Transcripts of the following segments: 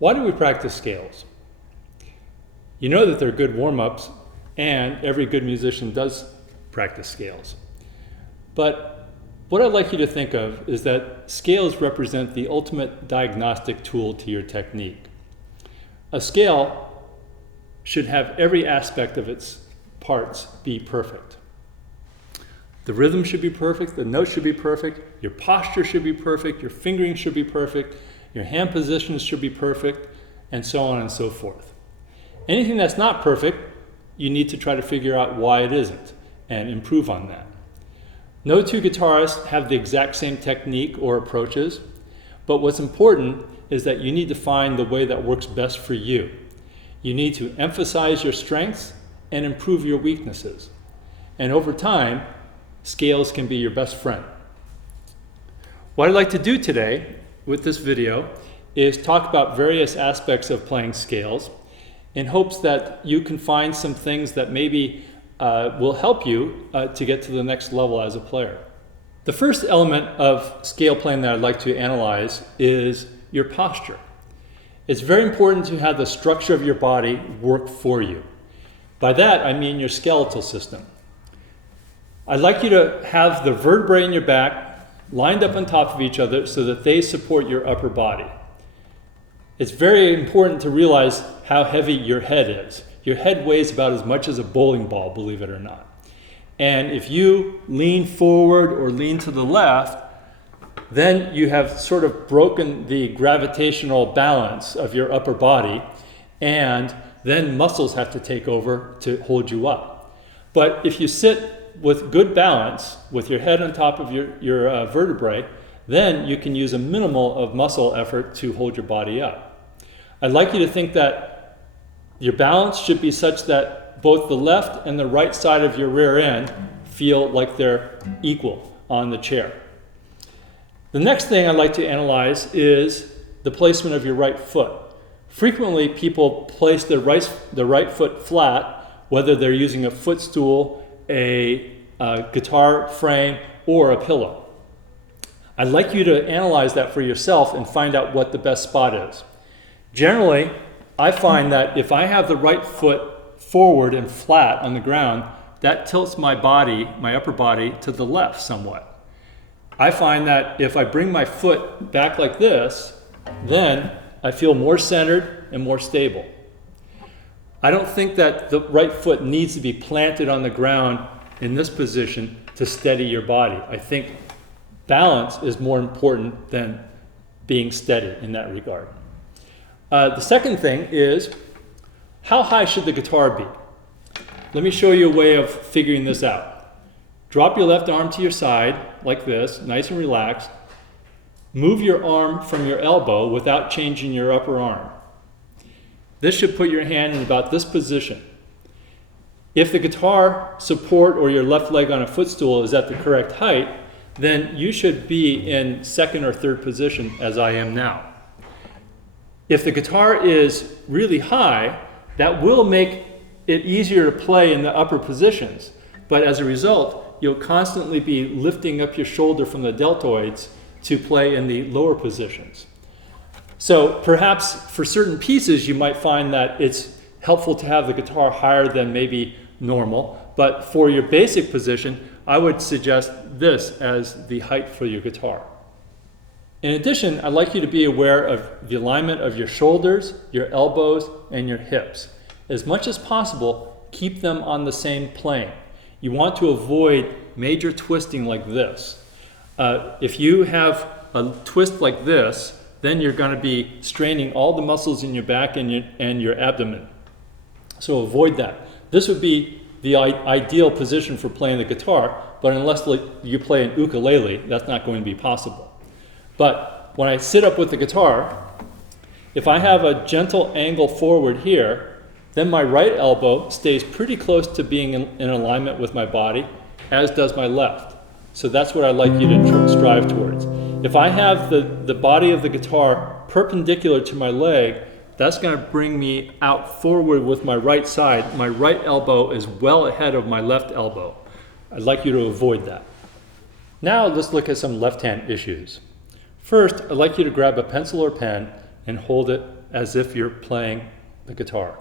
Why do we practice scales? You know that they're good warm-ups, and every good musician does practice scales. But what I'd like you to think of is that scales represent the ultimate diagnostic tool to your technique. A scale should have every aspect of its parts be perfect. The rhythm should be perfect, the notes should be perfect, your posture should be perfect, your fingering should be perfect, your hand positions should be perfect, and so on and so forth. Anything that's not perfect, you need to try to figure out why it isn't and improve on that. No two guitarists have the exact same technique or approaches, but what's important is that you need to find the way that works best for you. You need to emphasize your strengths and improve your weaknesses. And over time, scales can be your best friend. What I'd like to do today with this video is talk about various aspects of playing scales in hopes that you can find some things that maybe will help you to get to the next level as a player. The first element of scale playing that I'd like to analyze is your posture. It's very important to have the structure of your body work for you. By that, I mean your skeletal system. I'd like you to have the vertebrae in your back lined up on top of each other so that they support your upper body. It's very important to realize how heavy your head is. Your head weighs about as much as a bowling ball, believe it or not. And if you lean forward or lean to the left, then you have sort of broken the gravitational balance of your upper body, and then muscles have to take over to hold you up. But if you sit with good balance, with your head on top of your vertebrae, then you can use a minimal of muscle effort to hold your body up. I'd like you to think that your balance should be such that both the left and the right side of your rear end feel like they're equal on the chair. The next thing I'd like to analyze is the placement of your right foot. Frequently, people place the right foot flat, whether they're using a footstool, a guitar frame, or a pillow. I'd like you to analyze that for yourself and find out what the best spot is. Generally, I find that if I have the right foot forward and flat on the ground, that tilts my body, my upper body, to the left somewhat. I find that if I bring my foot back like this, then I feel more centered and more stable. I don't think that the right foot needs to be planted on the ground in this position to steady your body. I think balance is more important than being steady in that regard. The second thing is, how high should the guitar be? Let me show you a way of figuring this out. Drop your left arm to your side like this, nice and relaxed. Move your arm from your elbow without changing your upper arm. This should put your hand in about this position. If the guitar support or your left leg on a footstool is at the correct height, then you should be in second or third position, as I am now. If the guitar is really high, that will make it easier to play in the upper positions, but as a result, you'll constantly be lifting up your shoulder from the deltoids to play in the lower positions. So perhaps for certain pieces, you might find that it's helpful to have the guitar higher than maybe normal, but for your basic position, I would suggest this as the height for your guitar. In addition, I'd like you to be aware of the alignment of your shoulders, your elbows, and your hips. As much as possible, keep them on the same plane. You want to avoid major twisting like this. If you have a twist like this, then you're going to be straining all the muscles in your back and your abdomen. So avoid that. This would be the ideal position for playing the guitar, but unless you play an ukulele, that's not going to be possible. But when I sit up with the guitar, if I have a gentle angle forward here, then my right elbow stays pretty close to being in alignment with my body, as does my left. So that's what I'd like you to strive towards. If I have the body of the guitar perpendicular to my leg, that's going to bring me out forward with my right side. My right elbow is well ahead of my left elbow. I'd like you to avoid that. Now let's look at some left hand issues. First, I'd like you to grab a pencil or pen and hold it as if you're playing the guitar.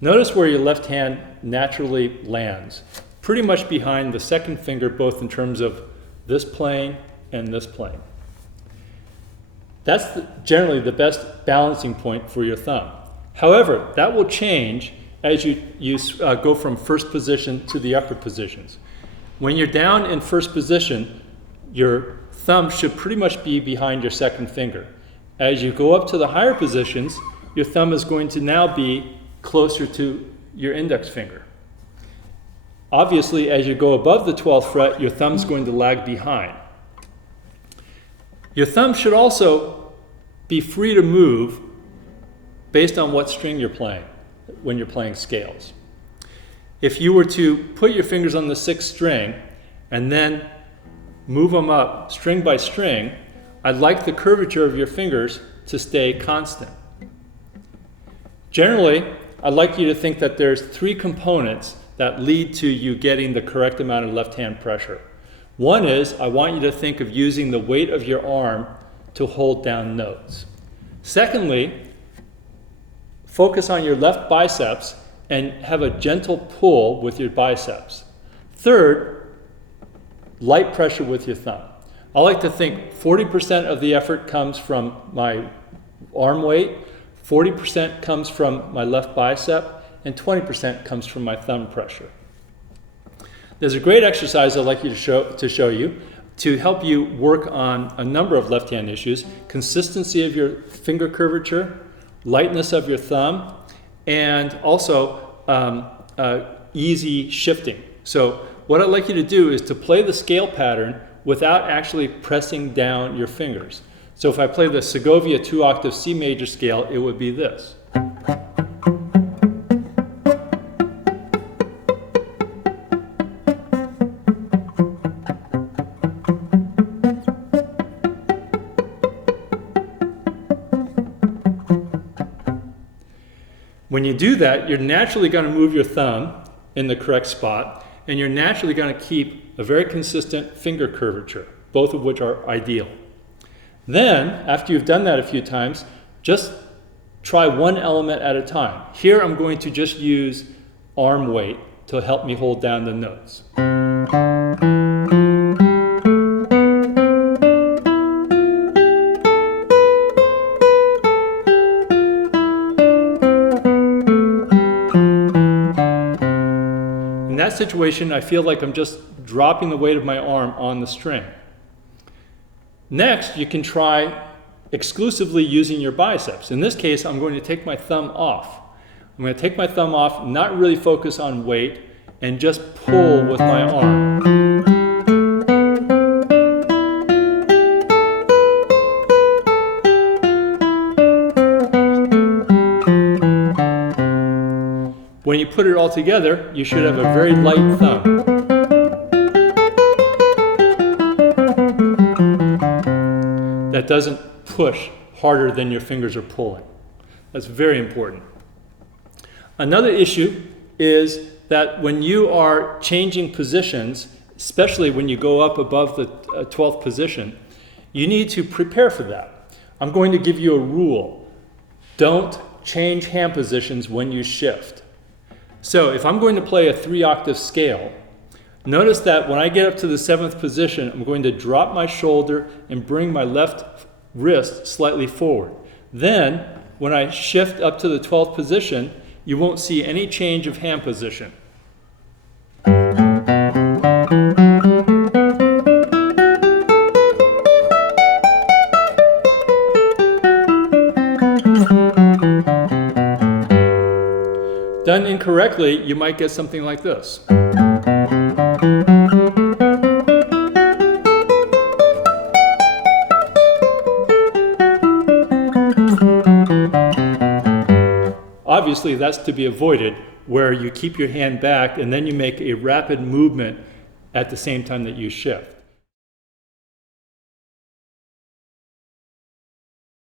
Notice where your left hand naturally lands, pretty much behind the second finger, both in terms of this plane and this plane. That's generally the best balancing point for your thumb. However, that will change as you go from first position to the upper positions. When you're down in first position, your thumb should pretty much be behind your second finger. As you go up to the higher positions, your thumb is going to now be closer to your index finger. Obviously, as you go above the 12th fret, your thumb's going to lag behind. Your thumb should also be free to move based on what string you're playing when you're playing scales. If you were to put your fingers on the 6th string and then move them up string by string, I'd like the curvature of your fingers to stay constant. Generally, I'd like you to think that there's 3 components that lead to you getting the correct amount of left hand pressure. One is, I want you to think of using the weight of your arm to hold down notes. Secondly, focus on your left biceps and have a gentle pull with your biceps. Third, light pressure with your thumb. I like to think 40% of the effort comes from my arm weight, 40% comes from my left bicep, and 20% comes from my thumb pressure. There's a great exercise I'd like you to show you to help you work on a number of left hand issues: consistency of your finger curvature, lightness of your thumb, and also easy shifting. So what I'd like you to do is to play the scale pattern without actually pressing down your fingers. So if I play the Segovia 2-octave C major scale, it would be this. When you do that, you're naturally going to move your thumb in the correct spot, and you're naturally going to keep a very consistent finger curvature, both of which are ideal. Then, after you've done that a few times, just try one element at a time. Here I'm going to just use arm weight to help me hold down the notes. In that situation, I feel like I'm just dropping the weight of my arm on the string. Next, you can try exclusively using your biceps. In this case, I'm going to take my thumb off. I'm going to take my thumb off, not really focus on weight, and just pull with my arm. When you put it all together, you should have a very light thumb. That doesn't push harder than your fingers are pulling. That's very important. Another issue is that when you are changing positions, especially when you go up above the 12th position, you need to prepare for that. I'm going to give you a rule. Don't change hand positions when you shift. So if I'm going to play a 3-octave scale, notice that when I get up to the 7th position, I'm going to drop my shoulder and bring my left wrist slightly forward. Then, when I shift up to the 12th position, you won't see any change of hand position. Done incorrectly, you might get something like this. Obviously, that's to be avoided, where you keep your hand back and then you make a rapid movement at the same time that you shift.